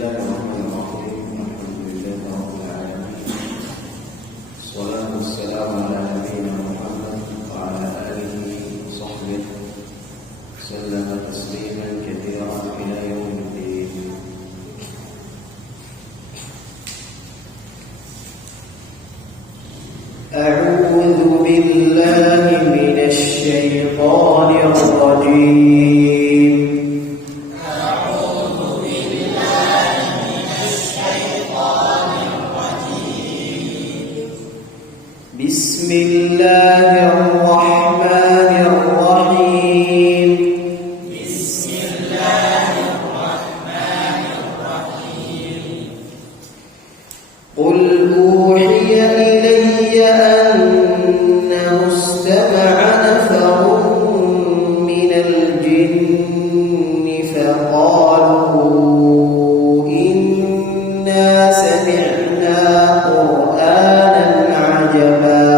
الله الرحمن الرحيم. الحمد لله رب العالمين، والصلاة والسلام على نبينا محمد وعلى آله وصحبه وسلم تسليما كثيرا إلى يوم الدين. أعوذ بالله من الشيطان الرجيم. بسم الله الرحمن الرحيم. بسم الله الرحمن الرحيم. قل أوحي إلي أنه استمع نفر من الجن فقالوا إنا سمعنا قرآنا عجبا.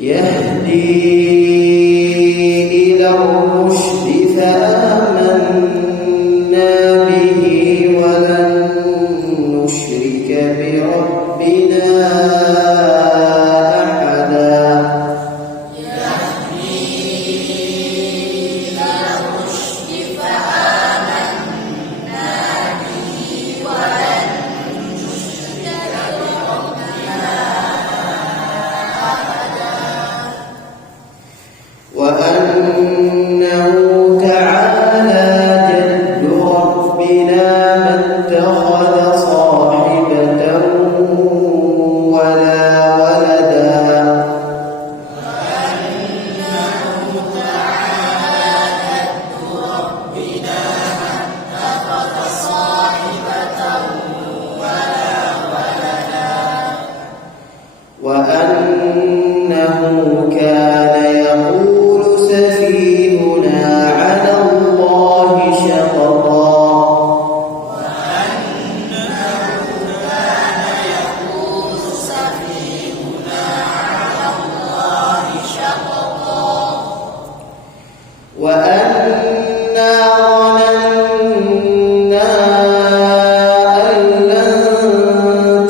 يهدي إلى الرشد فآمنا به ولن نشرك بربنا أحدا. يهدي إلى الرشد فآمنا به ولن نشرك بربنا أحدا. وأنه تعالى جد ربنا ما اتخذ صاحبة ولا ولدا. وأنه تعالى جد ربنا ما اتخذ صاحبة ولا ولدا. وأنه كان يقول سفيهنا على الله شططا. وأنه كان يقول سفيهنا على الله شططا. وأنا ظننا أن لن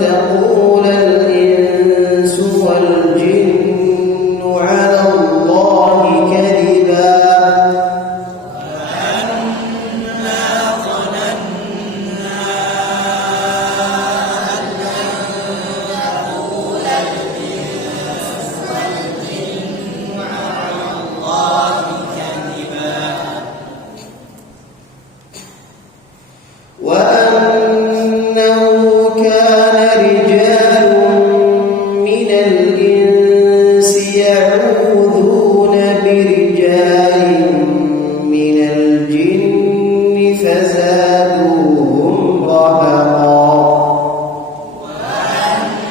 تقول الإنس والجن على الله كذبا. وأنا ظننا أن لن تقول الإنس والجن على الله كذبا. وأنه كان رجال من الإنس يعوذون برجال من الجن فزادوهم رهقا.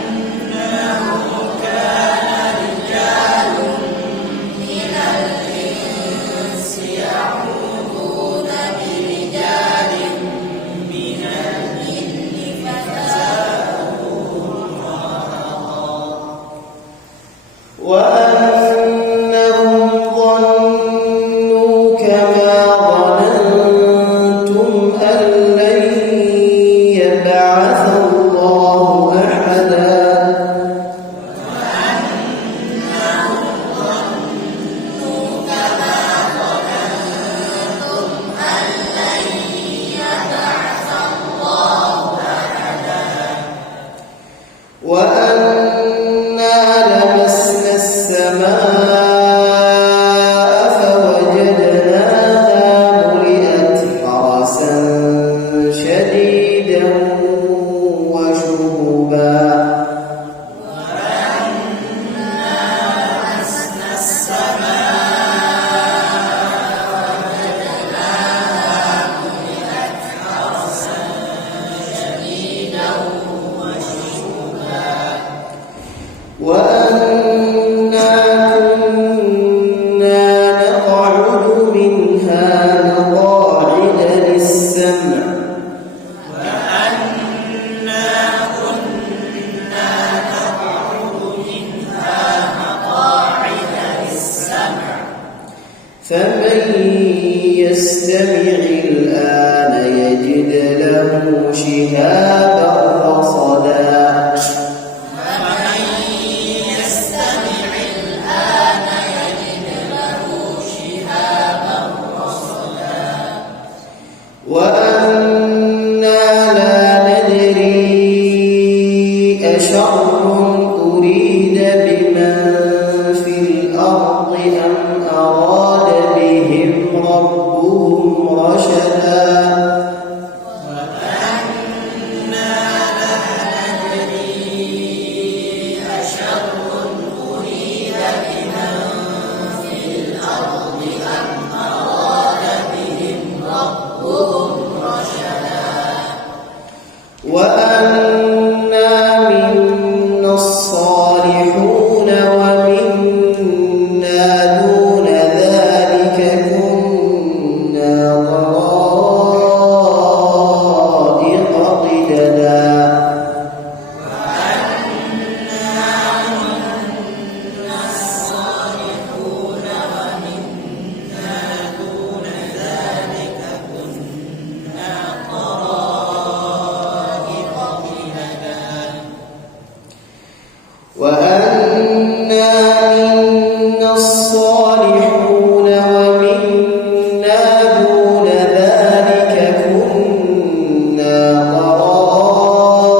وأنه كان رجال من الإنس يعوذون برجال من الجن فزادوهم رهقا. وأنهم ظنوا كما ظننتم أن لن يبعث الله أحدا. وأنا لمسنا السماء فوجدناها ملئت حرسا شديدا وشهبا. لمسنا السماء فوجدناها ملئت حرسا شديدا وشهبا. شهابا رصدا فمن يستمع الآن يجد له شهابا رصدا وأنا لا ندري أشر أريد بمن في الأرض أم أراد بهم ربهم رشدا وأنا لا ندري أشر أريد بمن في الأرض أم أراد بهم ربهم رشدا وأنا منا الصالحون ومنا دون ذلك كنا طرائق قددا وأنا منا الصالحون ومنا دون ذلك كنا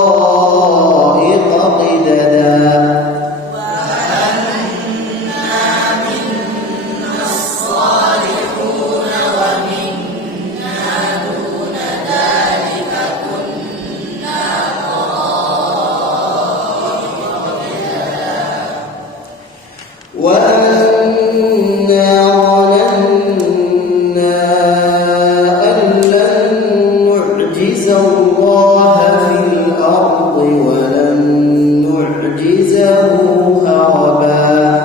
طرائق قددا الصالحون ومنا دون ذلك كنا وأنا ظننا أن لن نعجز الله في الأرض ولن نعجزه هربا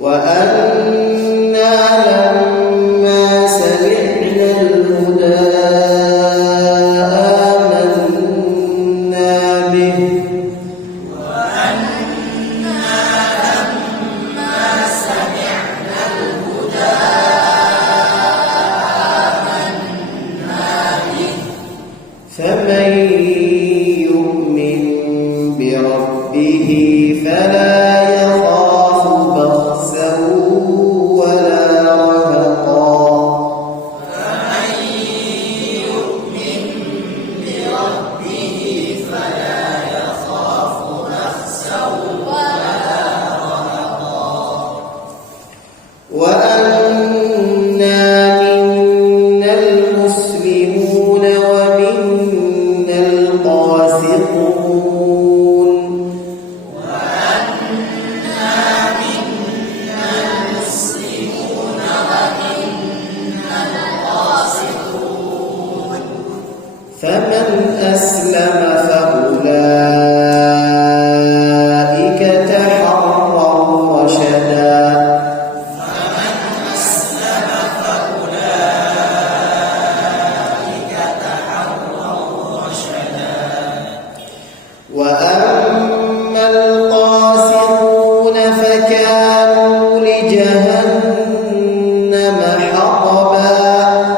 وأنا لما سمعنا الهدى آمنا به فمن يؤمن بربه فلا يخاف بخسا ولا رهقا وأنا منا المسلمون ومنا القاسطون فمن أسلم فأولئك تحروا رشدا وأما القاسطون فكانوا لجهنم حطبا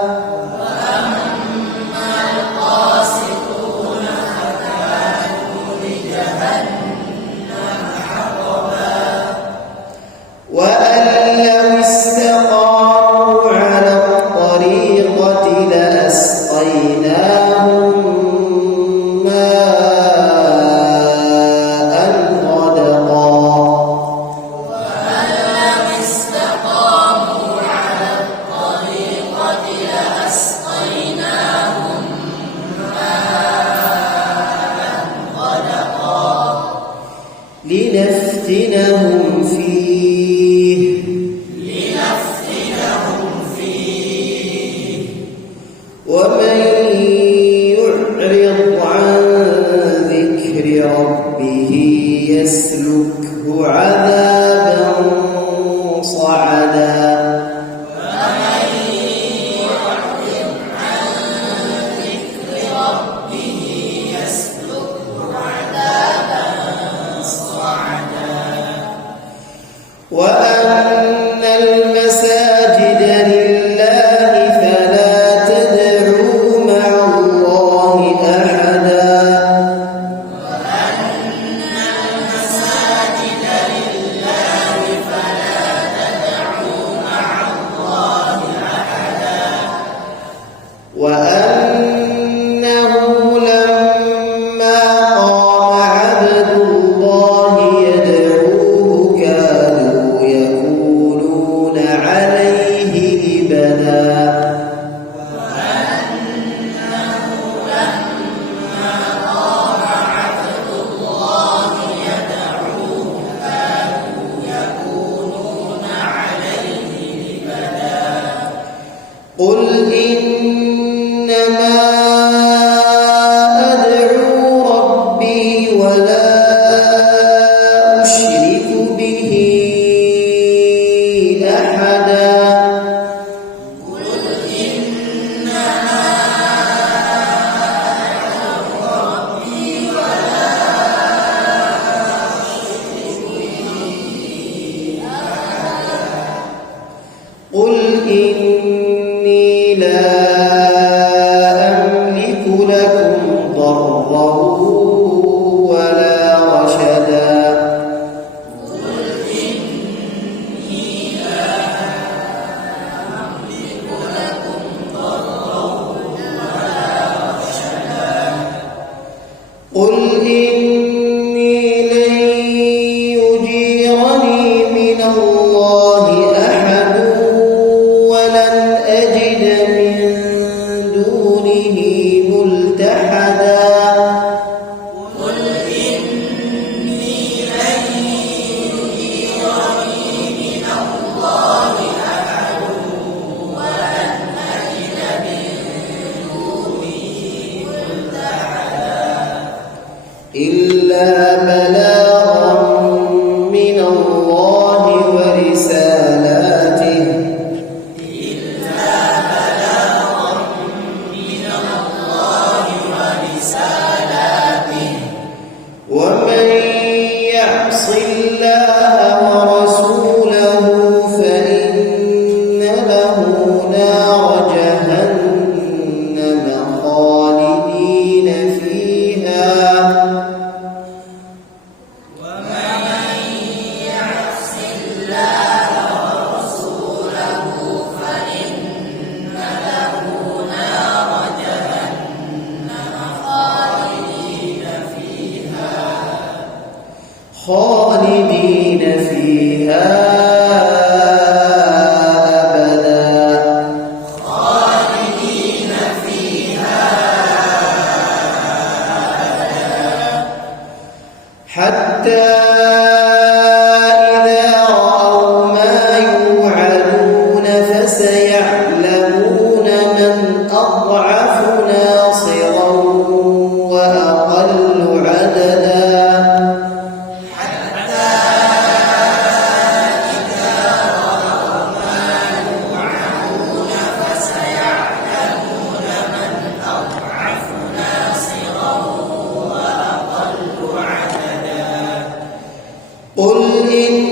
وأن لو استقاموا على الطريقة لأسقيناهم ماء غدقا لنفتنهم فيه ومن يعرض عن ذكر ربه يسلكه عذابا صعدا لكم ضرا ولا رشدا قل إني لن يجيرني من الله أحد ولن أجد من دونه ملتحدا إلا بلاغا من الله ورسالاته ومن يعص الله ورسوله فإن له نار جهنم خالدين فيها خالدين فيها حتى إذا رأوا ما يوعدون فسيعلمون من أضعف ناصرا وأقل عددا قل إن